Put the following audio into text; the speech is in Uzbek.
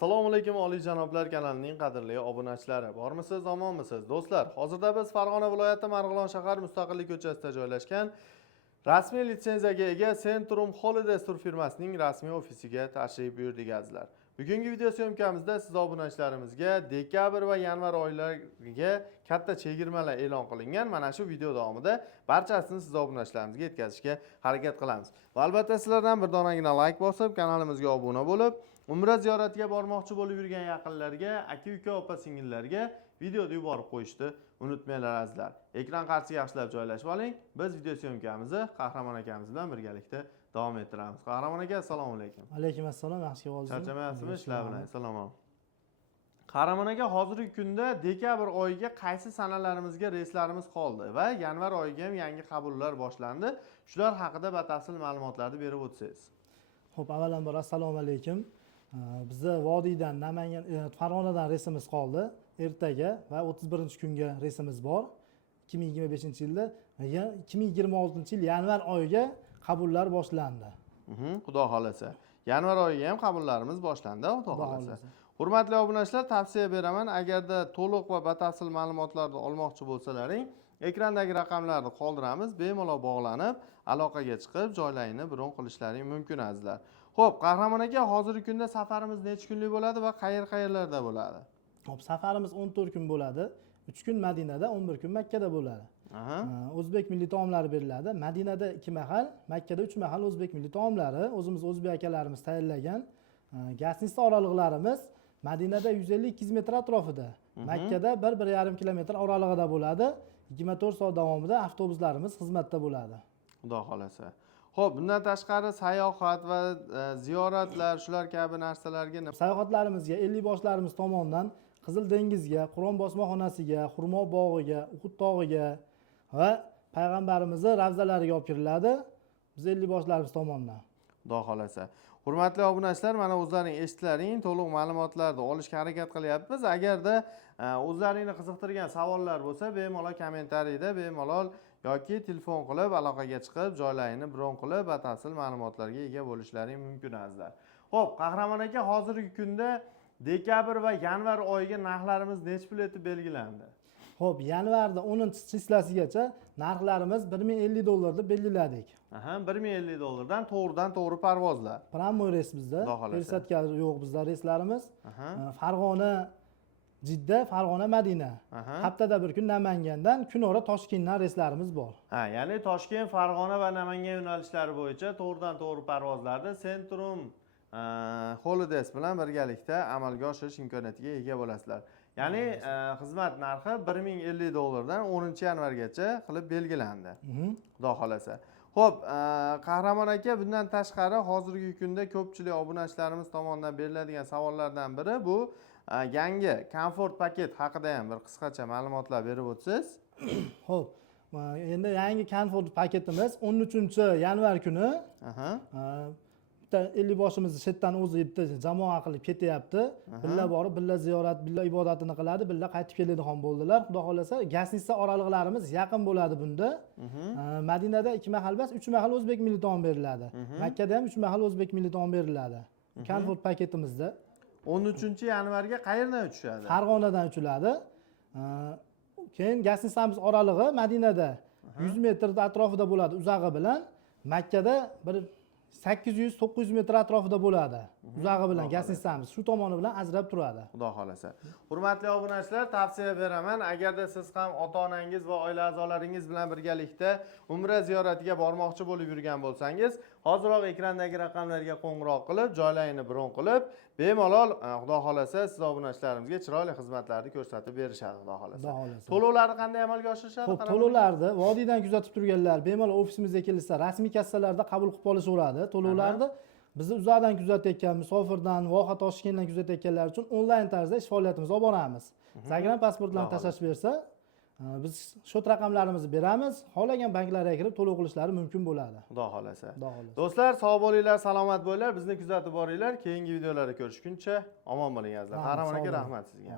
Assalomu alaykum oliyjanoblar kanalining qadrli obunachilari. Bormisiz, omonmisiz? Do'stlar, hozirda biz Farg'ona viloyati Marg'ilon shahar Mustaqillik ko'chasida joylashgan rasmiy litsenziyaga ega Centrum Holidays tur firmasining rasmiy ofisiga tashrif buyurdik azizlar. Bugungi video syomkamizda siz obunachilarimizga dekabr va yanvar oylariga katta chegirmalar e'lon qilingan. Mana shu video davomida barchasini siz obunachilarimizga yetkazishga harakat qilamiz. Va albatta sizlardan bir donagina like bosib, kanalimizga obuna bo'lib, Umra ziyoratiga bormoqchi bo'lib yurgan yaqinlarga, aka-uka, opa-singillarga videoni yuborib qo'yishni unutmanglar azizlar. Ekran qarshisiga yaxshilab joylashib oling. Biz video syomkamizni Qahramon akamiz bilan birgalikda davom ettiramiz. Qahramon aka, assalomu alaykum. Alaykum assalom, yaxshi qoldingiz. Charchamayapsizmi ishlar bilan? Salom. Qahramon aka, hozirgi kunda dekabr oyiga qaysi sanalarimizga reyslarimiz qoldi va yanvar oyiga ham yangi qabullar boshlandi. Shular haqida batafsil ma'lumotlarni berib o'tsangiz. Xo'p, avvalambor assalomu alaykum. Bizda Vodiydan Namangan, Farg'onadan reysimiz qoldi. Ertaga va 31-kunga reysimiz bor. 2025-yilda va 2026-yil yanvar oyiga qabullar boshlandi. Xudo xolasa. Yanvar oyiga ham qabullarimiz boshlandi, xudo xolasa. Hurmatli obunachilar, tavsiya beraman, agarda to'liq va batafsil ma'lumotlarni olmoqchi bo'lsalaring, ekrandagi raqamlarni qoldiramiz, bemalol bog'lanib, aloqaga chiqib, joylarini bron qilishlaring mumkin azizlar. Xo'p, Qahramon aka, hozirgi kunda safarimiz necha kunlik bo'ladi va qayerlarda bo'ladi? Xo'p, safarimiz 14 kun bo'ladi. 3 kun Madinada, 11 kun Makkada bo'ladi. O'zbek milliy taomlari beriladi. Madinada 2 mahal, Makkada 3 mahal o'zbek milliy taomlari, o'zimiz o'zbek akalarimiz tayyorlagan. Gastnitsa oralig'larimiz Madinada 150-200 metr atrofida, Makkada 1-1,5 kilometr oralig'ida bo'ladi. 24 soat davomida avtobuslarimiz xizmatda bo'ladi. Xudo xolasa. Xo'p, bundan tashqari sayohat va ziyoratlar, shular kabi narsalarga sayohatlarimizga 50 boshlarimiz tomonidan Qizil dengizga, Qur'on bosmaxonasiga, Xurmo bog'iga, Uhud tog'iga va payg'ambarimizning ravzalariga olib kiriladi. Biz 50 boshlarimiz tomonidan. Xudo xolasa. Hurmatli obunachilar, mana o'zlaring eshitlaring, to'liq ma'lumotlarni olishga harakat qilyapmiz. Agarda o'zlaringni qiziqtirgan savollar bo'lsa, bemalol kommentariyda bemalol yoki telefon qilib aloqaga chiqib, joylarini bron qilib, batafsil ma'lumotlarga ega bo'lishlaring mumkin azizlar. Xo'p, Qahramon aka, hozirgi kunda dekabr va yanvar oyiga narxlarimiz nech pul etib belgilandi? Xo'p, yanvarda 10-chislasigacha narxlarimiz $1050 deb belgiladik. 1050 dollardan to'g'ridan-to'g'ri parvozlar. Pramo reys bizda. Persatka yo'q bizda reyslarimiz. Farg'ona Jidda, Farg'ona Madina. Haftada bir kun Namangandan, kunora Toshkentdan reyslarimiz bor. Ya'ni Toshkent, Farg'ona va Namangan yo'nalishlari bo'yicha to'g'ridan-to'g'ri parvozlarda Centrum Holidays bilan birgalikda amalga oshirish imkoniyatiga ega bo'lasizlar. Ya'ni xizmat narxi $1050 dan 10-yanvargacha qilib belgilandi. Xudo xolasa. Xo'p, Qahramon aka, bundan tashqari hozirgi kunda ko'pchilik obunachilarimiz tomonidan beriladigan savollardan biri bu yangi komfort paket haqida ham bir qisqacha ma'lumotlar berib o'tsangiz. Xo'p, endi yangi komfort paketimiz 13-yanvar kuni 50 boshimizni shetdan o'zi bitta jamoa qilib ketyapti. Billa borib, billa ziyorat, billa ibodatini qiladi, billa qaytib keladigan bo'ldilar. Xudo xolasa, gastnitsa oraliqlarimiz yaqin bo'ladi bunda. Madinada 2 mahal bas, 3 mahal o'zbek milliy taom beriladi. Makkada ham 3 mahal o'zbek milliy taom beriladi. Komfort paketimizda 13-yanvarga qayerdan uchishadi? Farg'onadan uchiladi. Keyin gastnitsamiz oralig'i Madinada 100 metr atrofida bo'ladi uzag'i bilan. Makkada bir 800-900 metr atrofida bo'ladi. Uzag'i bilan gastnitsamiz shu tomoni bilan ajrab turadi. Xudo xolasa. Hurmatli obunachilar, tavsiya beraman, agarda siz ham ota-onangiz va oila a'zolaringiz bilan birgalikda Umra ziyoratiga bormoqchi bo'lib yurgan bo'lsangiz, hoziroq ekrandagi raqamlarga qo'ng'iroq qilib, joylarini bron qilib, bemalol Xudo xolasa siz obunachilarimizga chiroyli xizmatlarni ko'rsatib berishadi, Xudo xolasa. To'lovlarni qanday amalga oshirishadi? Xo'p, to'lovlarni Vodiydan kuzatib turganlar bemalol ofisimizga kelsa, rasmiy kassalarda qabul qilib olishaveradi. To'lovlarni bizni uzoqdan kuzatayotgan, musofirdan, voha Toshkentdan kuzatayotganlar uchun onlayn tarzda ish faoliyatimizni olib boramiz. Zagram pasportlarni tashlash bersa, biz shot raqamlarimizni beramiz. Xohlagan banklarga kirib to'lov qilishlari mumkin bo'ladi. Xudo xolasa. Do'stlar, sog' bo'linglar, salomat bo'linglar. Bizni kuzatib boringlar. Keyingi videolarda ko'rishguncha omon bo'ling azizlar. Qahramon aka, rahmat sizga.